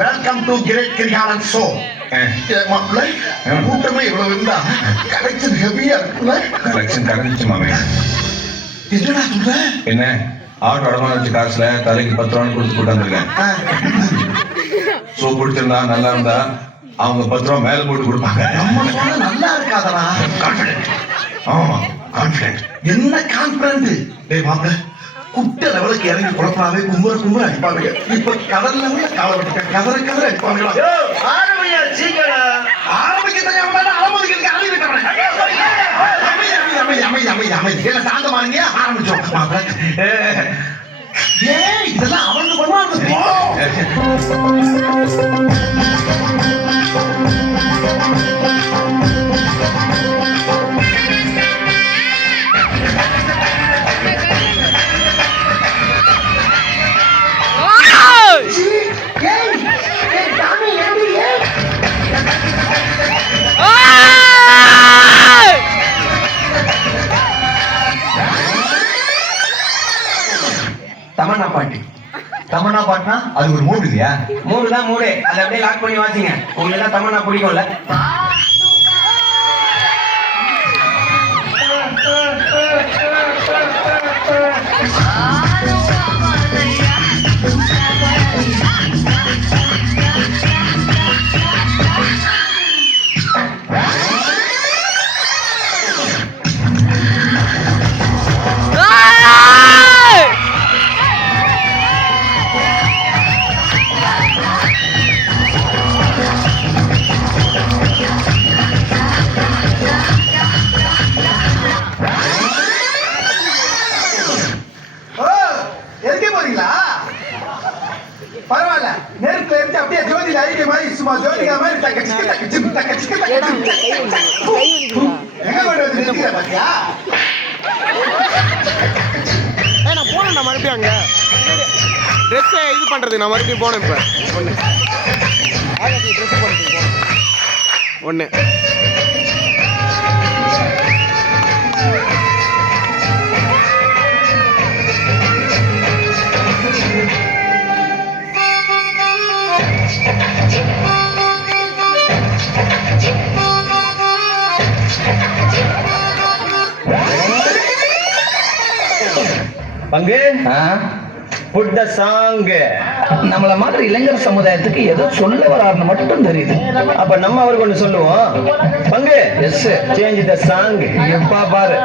Welcome to great Kirikalan show. மாப்பிள்ளை கூட்டமே இவ்வளவு இருந்தா கலெக்ஷன் ஹெவியா இருக்குல்ல? கலெக்ஷன் கரைஞ்சிச்சு மாமே. என்னடா சொல்ற? என்ன ஆட்டோ அடமான வச்ச காசுல தலைக்கு 10 ரூபான்னு கொடுத்து கூட்டு வந்திருக்கேன். ஷோ பிடிச்சிருந்தா நல்லா இருந்தா அவங்க 10 ரூபா மேல போட்டு கொடுப்பாங்க. நம்ம சொன்னா நல்லா இருக்காதடா. கான்பிடென்ட். ஆமா கான்பிடென்ட். என்ன கான்பிடென்ட்? டேய் மாப்பிள்ளை குட்ட லெவலுக்கு இறங்கி குழப்பாவே கும்பர அடிப்பாங்க. இப்ப கடல் லெவல்ல கால விட்டு கதற அடிப்பாங்களா? ஆரம்பியா சீக்கிரம் ஆரம்பிக்க தெரியாம அலமதிக்கு அழகி விட்டவன். அமைதி எல்லாம் சாந்தமானீங்க. ஆரம்பிச்சோம் மாப்பிள்ளை. ஏய் இதெல்லாம் அவங்க பண்ணுவாங்க. தமன்னா பாட்டுனா அது ஒரு மூடு இல்லையா? மூடு தான் மூடு. அதை அப்படியே லாக் பண்ணி வாசிங்க. உங்களுக்கு எல்லாம் தமன்னா பிடிக்கும்ல? பரவாயில்ல, நெருப்புல இருந்து அப்படியே ஜோதியில அழிக்க மாதிரி சும்மா ஜோதிகா மாதிரி எங்க கொண்டு வந்து நிற்கிற பாத்தியா? நான் போனேன் மறுபடியும் அங்க ட்ரெஸ் இது பண்றது. நான் மறுபடியும் போனேன். இப்ப ட்ரெஸ் போடுறதுக்கு ஒண்ணு பங்கு புட் த சாங். நம்மள மாதிரி இளைஞர் சமுதாயத்துக்கு ஏதோ சொல்ல வராருன்னு மட்டும் தெரியுது. அப்ப நம்ம அவருக்கு ஒண்ணு சொல்லுவோம். பங்கு எஸ் சேஞ்ச் த சாங். எப்பா பாரு.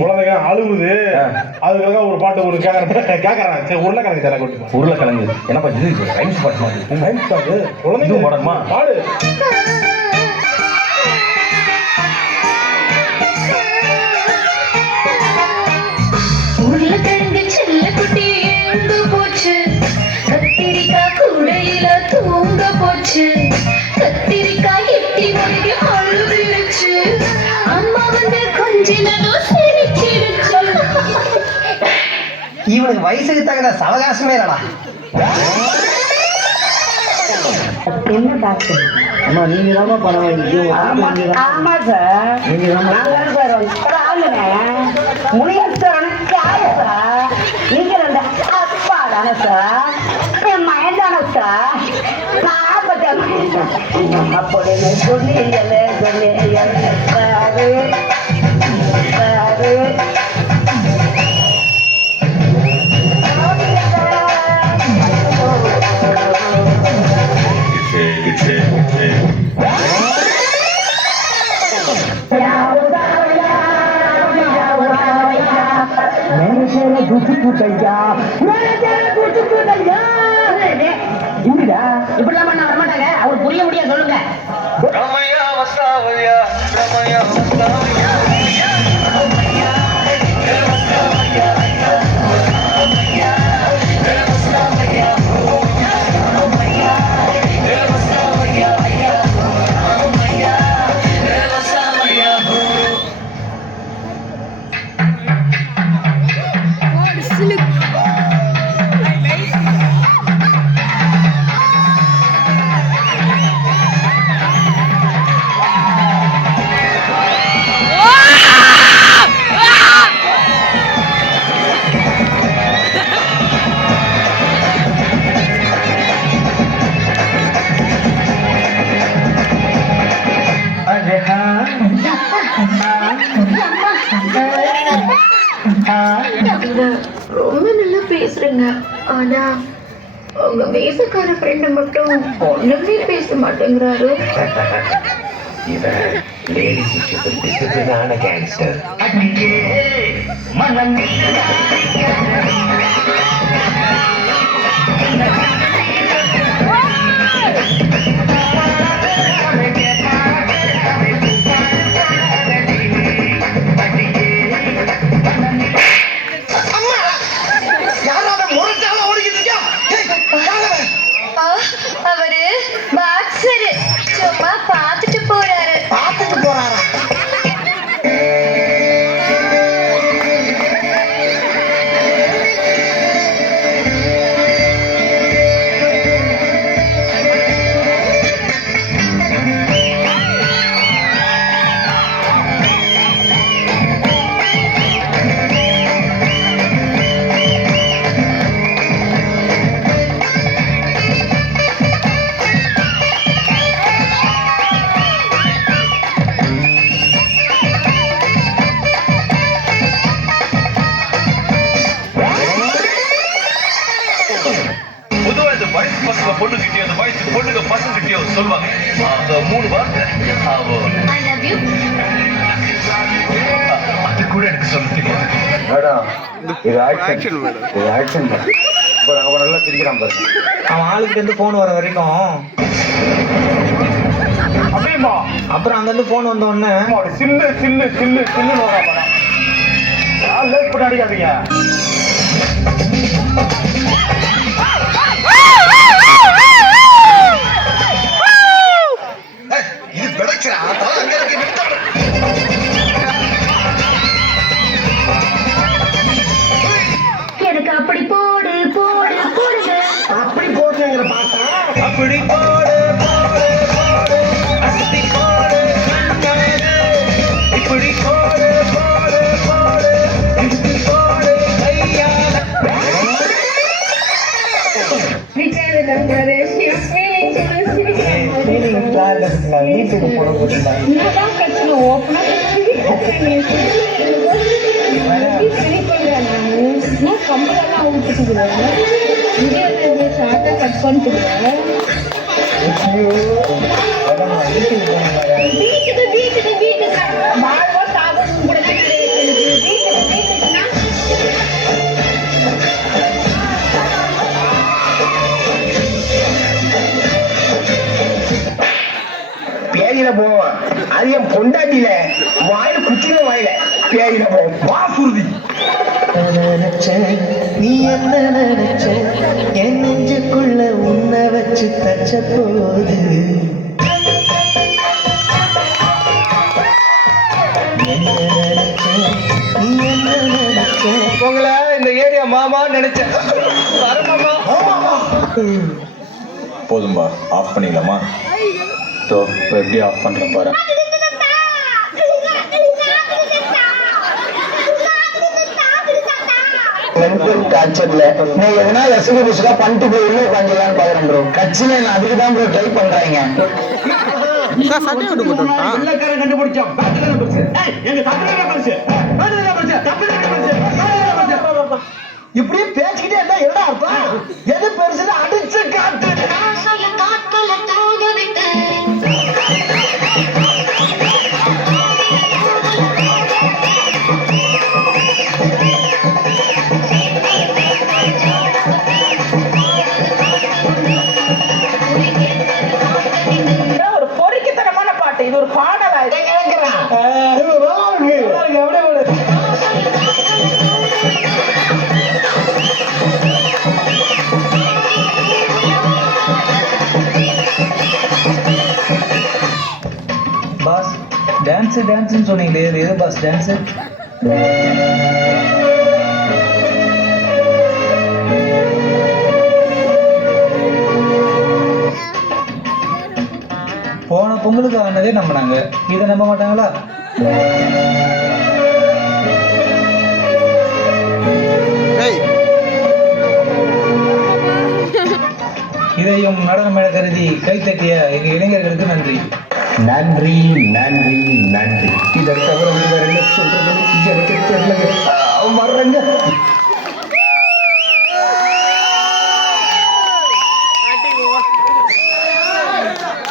குழந்தைங்க அழுகுது. அதுக்காக ஒரு பாட்டு ஒரு கேக்குறாங்க. உருளைக்கிழங்கு தர கொண்டு உருளைக்கிழங்கு என்னப்பா இது ரைம்ஸ் பாட்டு மாதிரி. ரைம்ஸ் பாட்டு குழந்தைங்க பாடணுமா? பாடு. உருளைக்கிழங்கு செல்ல குட்டி எழுந்து போச்சு. கத்திரிக்காய் கூடையில தூங்க போச்சு. கத்திரிக்காய் எட்டி மொழிக்கு அழுதுருச்சு. அம்மா வந்து கொஞ்சினதும் சிரிச்சிருச்சு. இவனுக்கு வயசுக்கு தகுந்த சவகாசமே இல்லடா. என்ன டாக்டர்? அம்மா நீங்க தான் பணம் வாங்கி. ஆமா சார். முனியஸ்வரன் சார். நீங்க ரெண்டு அப்பா தானே சார்? என் மயன் தானே சார்? நான் பட்ட அப்படின்னு சொன்னீங்களே சாரு சாரு. இப்படிலாம் பண்ண வரமாட்டாங்க. அவர் புரிய முடியா சொல்லுங்க. ரமயா வஸ்தாவயா ரமயா வஸ்தாவயா ரொம்ப நல்லா பேசுறீங்க. ஆனா உங்க மீசக்கார ஃப்ரெண்ட் மட்டும் ஒண்ணுமே பேச மாட்டேங்கிறாரு. இவன் லேடிஸ் விஷயத்தில் டிசிப்ளினான கேங்ஸ்டர். அவரு பாக்ஸரு சும்மா பார்த்துட்டு போறாரு. பொதுவா இந்த வயசு பசங்க பொண்ணுகிட்டயோ இந்த வயசு பொண்ணுங்க பசங்கிட்டயோ சொல்லுவாங்க அந்த 3 வார்த்தை. I love you. அது கூட எனக்கு சொல்ல தெரியாது. மேடம் இது ஆக்ஷன் மேடம், இது ஆக்ஷன். இப்போ அவன் நல்லா திரிக்கிறான் பாருங்க. அவன் ஆளுக்கிட்ட இருந்து போன் வர வரைக்கும் அப்படியுமா அப்புறம் அங்கிருந்து போன் வந்த உடனே அப்படி சில்லு சில்லு சில்லு சில்லுன்னு வரா மேடம். யார் லேட் பண்ணி அடிக்காதீங்க. இது பிழைக்கிறா அங்க இருக்கு நிறுத்த. எனக்கு அப்படி போடு போடு போடுங்க. அப்படி போட்டுங்கிற பாட்டா அப்படி போடு போடு போடு அசதி போடு கண்ணாடு. இப்படி போடு போடு போடு இப்படி போடு கையால. வீட்டுக்கு போட போட்டுருந்தாங்க. என்னதான் பிரச்சனை ஓப்பனா கம்பெல்லாம் ஊத்துக்குறேன். இங்கே ஷார்ட்டா கட் பண்ணிட்டுக்கிறேன். வீட்டுக்கு வீட்டுக்கு வீட்டுக்கு வாழ்வா சாப்பிடணும் கூட தான் கிடையாது. வீட்டுக்கு வீட்டுக்குன்னா பேயில போவான். அது என் பொண்டாட்டியில வாயில குச்சில வாயில பேயில போவோம். வா குருதி. நீ என்ன நினைச்ச என் நெஞ்சுக்குள்ள உன்னை வச்சு தச்ச போது நீ என்ன நினைச்ச உங்களை இந்த ஏரியா மாமா நினைச்சேன். போதும்பா, ஆஃப் பண்ணிடலாமா? எப்படி ஆஃப் பண்றேன் பாரு. மென்டல் டார்ச்சர்ல நீ எதனா ரசிக புசுகா பண்ணிட்டு போய் உள்ள உட்காந்துலான்னு பாக்குறேன் ப்ரோ. கட்சியில நான் அதுக்கு தான் ப்ரோ ட்ரை பண்றாங்க. சட்டை விட்டு போட்டான். வெள்ளக்காரன் கண்டுபிடிச்சான். எங்க தமிழக பரிசு இப்படியே பேசிக்கிட்டே இருந்தா என்ன அர்த்தம்? எது பெருசுன்னு அடிச்சு காட்டு. Thank you. டான்ஸ்னு சொன்னீங்களே இது எது பாஸ் டான்ஸ்? போன பொங்கலுக்கு ஆனதே நம்பினாங்க, இதை நம்ப மாட்டாங்களா? டேய் இதையும் நடனம் என கருதி கைத்தட்டிய எங்க இளைஞர்களுக்கு நன்றி. நன்றி நன்றி நன்றி. இதை தவிர வேற என்ன சொல்றது எனக்கு தெரியல. வர்றேங்க.